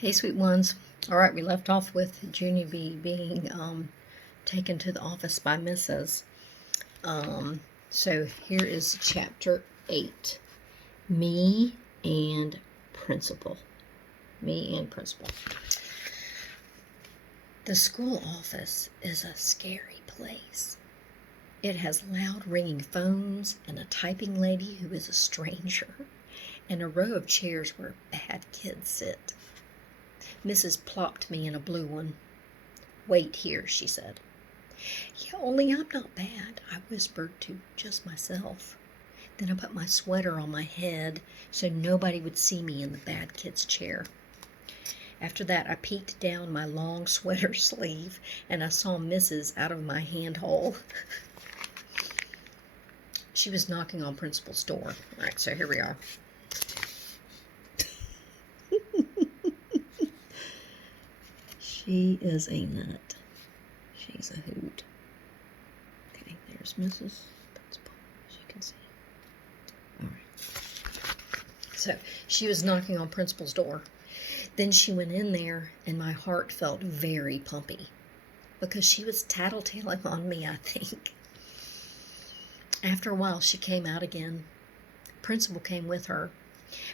Hey, sweet ones. All right, we left off with Junie B being taken to the office by Mrs. So here is chapter 8. Me and Principal. Me and Principal. The school office is a scary place. It has loud ringing phones and a typing lady who is a stranger, and a row of chairs where bad kids sit. Mrs. plopped me in a blue one. "Wait here," she said. "Yeah, only I'm not bad," I whispered to just myself. Then I put my sweater on my head so nobody would see me in the bad kid's chair. After that, I peeked down my long sweater sleeve and I saw Mrs. out of my handhole. She was knocking on Principal's door. All right, so here we are. She is a nut. She's a hoot. Okay, there's Mrs. Principal, as you can see. All right. So she was knocking on Principal's door. Then she went in there, and my heart felt very pumpy because she was tattletaling on me, I think. After a while, she came out again. Principal came with her.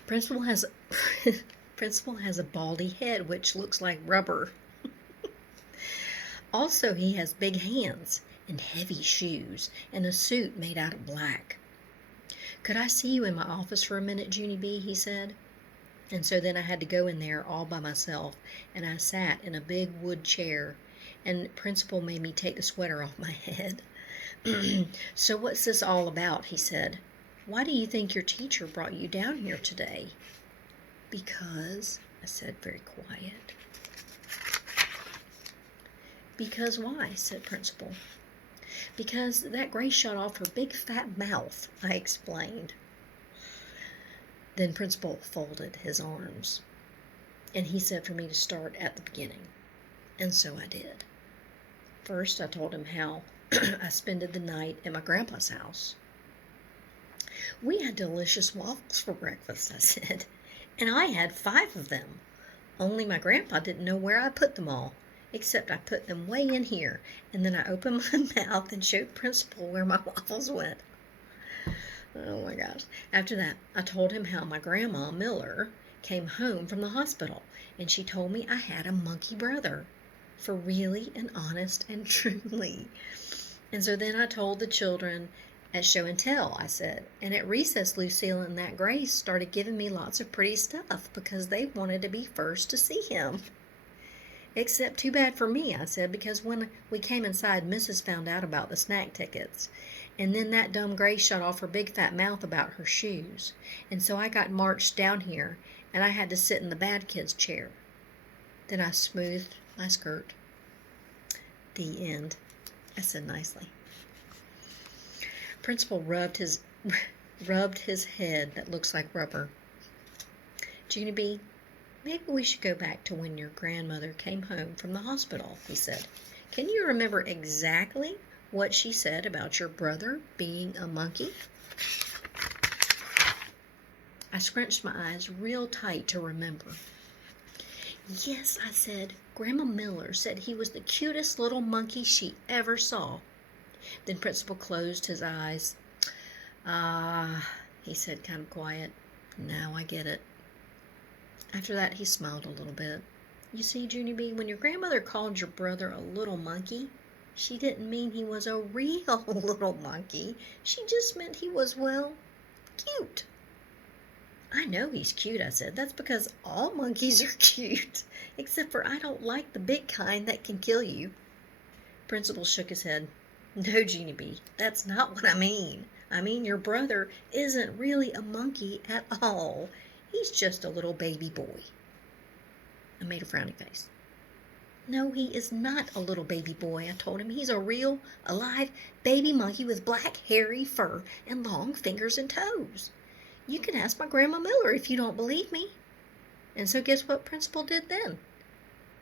Principal has a baldy head, which looks like rubber. Also, he has big hands and heavy shoes and a suit made out of black. "Could I see you in my office for a minute, Junie B?" he said. And so then I had to go in there all by myself, and I sat in a big wood chair, and Principal made me take the sweater off my head. "So what's this all about?" he said. "Why do you think your teacher brought you down here today?" "Because," I said very quiet. "Because why?" said Principal. "Because that Grace shot off her big fat mouth," I explained. Then Principal folded his arms, and he said for me to start at the beginning. And so I did. First, I told him how I spent the night at my grandpa's house. "We had delicious waffles for breakfast," I said, "and I had 5 of them. Only my grandpa didn't know where I put them all, except I put them way in here." And then I opened my mouth and showed Principal where my waffles went. Oh my gosh. After that, I told him how my grandma, Miller, came home from the hospital, and she told me I had a monkey brother. For really and honest and truly. And so then I told the children at show and tell, I said, and at recess, Lucille and that Grace started giving me lots of pretty stuff because they wanted to be first to see him. Except too bad for me, I said, because when we came inside, Mrs. found out about the snack tickets. And then that dumb Grace shut off her big fat mouth about her shoes. And so I got marched down here, and I had to sit in the bad kid's chair. Then I smoothed my skirt. The end, I said nicely. Principal rubbed his head that looks like rubber. "Junie B, maybe we should go back to when your grandmother came home from the hospital," he said. "Can you remember exactly what she said about your brother being a monkey?" I scrunched my eyes real tight to remember. "Yes," I said, "Grandma Miller said he was the cutest little monkey she ever saw." Then Principal closed his eyes. He said kind of quiet. "Now I get it." After that, he smiled a little bit. "You see, Junie B, when your grandmother called your brother a little monkey, she didn't mean he was a real little monkey. She just meant he was, well, cute." "I know he's cute," I said. "That's because all monkeys are cute, except for I don't like the big kind that can kill you." Principal shook his head. "No, Junie B, that's not what I mean. I mean your brother isn't really a monkey at all. He's just a little baby boy." I made a frowny face. "No, he is not a little baby boy," I told him. "He's a real, alive baby monkey with black, hairy fur and long fingers and toes. You can ask my Grandma Miller if you don't believe me." And so guess what Principal did then?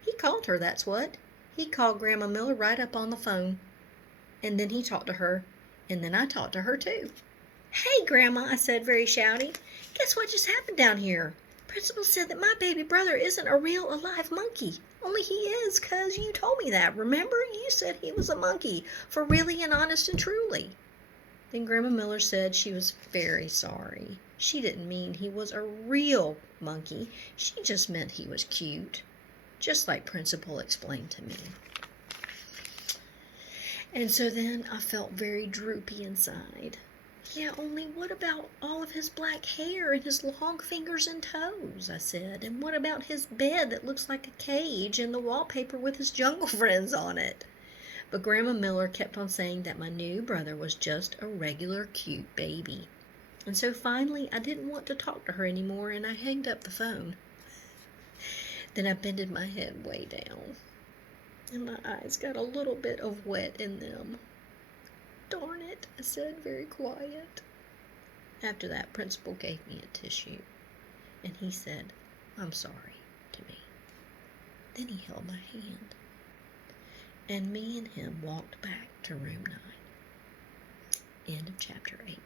He called her, that's what. He called Grandma Miller right up on the phone. And then he talked to her, and then I talked to her too. "Hey, Grandma," I said very shouty. "Guess what just happened down here? Principal said that my baby brother isn't a real alive monkey. Only he is, 'cause you told me that. Remember? You said he was a monkey, for really and honest and truly. Then Grandma Miller said she was very sorry. She didn't mean he was a real monkey. She just meant he was cute, just like Principal explained to me. And so then I felt very droopy inside. Yeah, only what about all of his black hair and his long fingers and toes, I said. And what about his bed that looks like a cage and the wallpaper with his jungle friends on it? But Grandma Miller kept on saying that my new brother was just a regular cute baby. And so finally I didn't want to talk to her anymore and I hanged up the phone. Then I bended my head way down and my eyes got a little bit of wet in them. Darn it, I said very quiet. After that, Principal gave me a tissue, and he said, "I'm sorry," to me. Then he held my hand, and me and him walked back to room 9. End of chapter 8.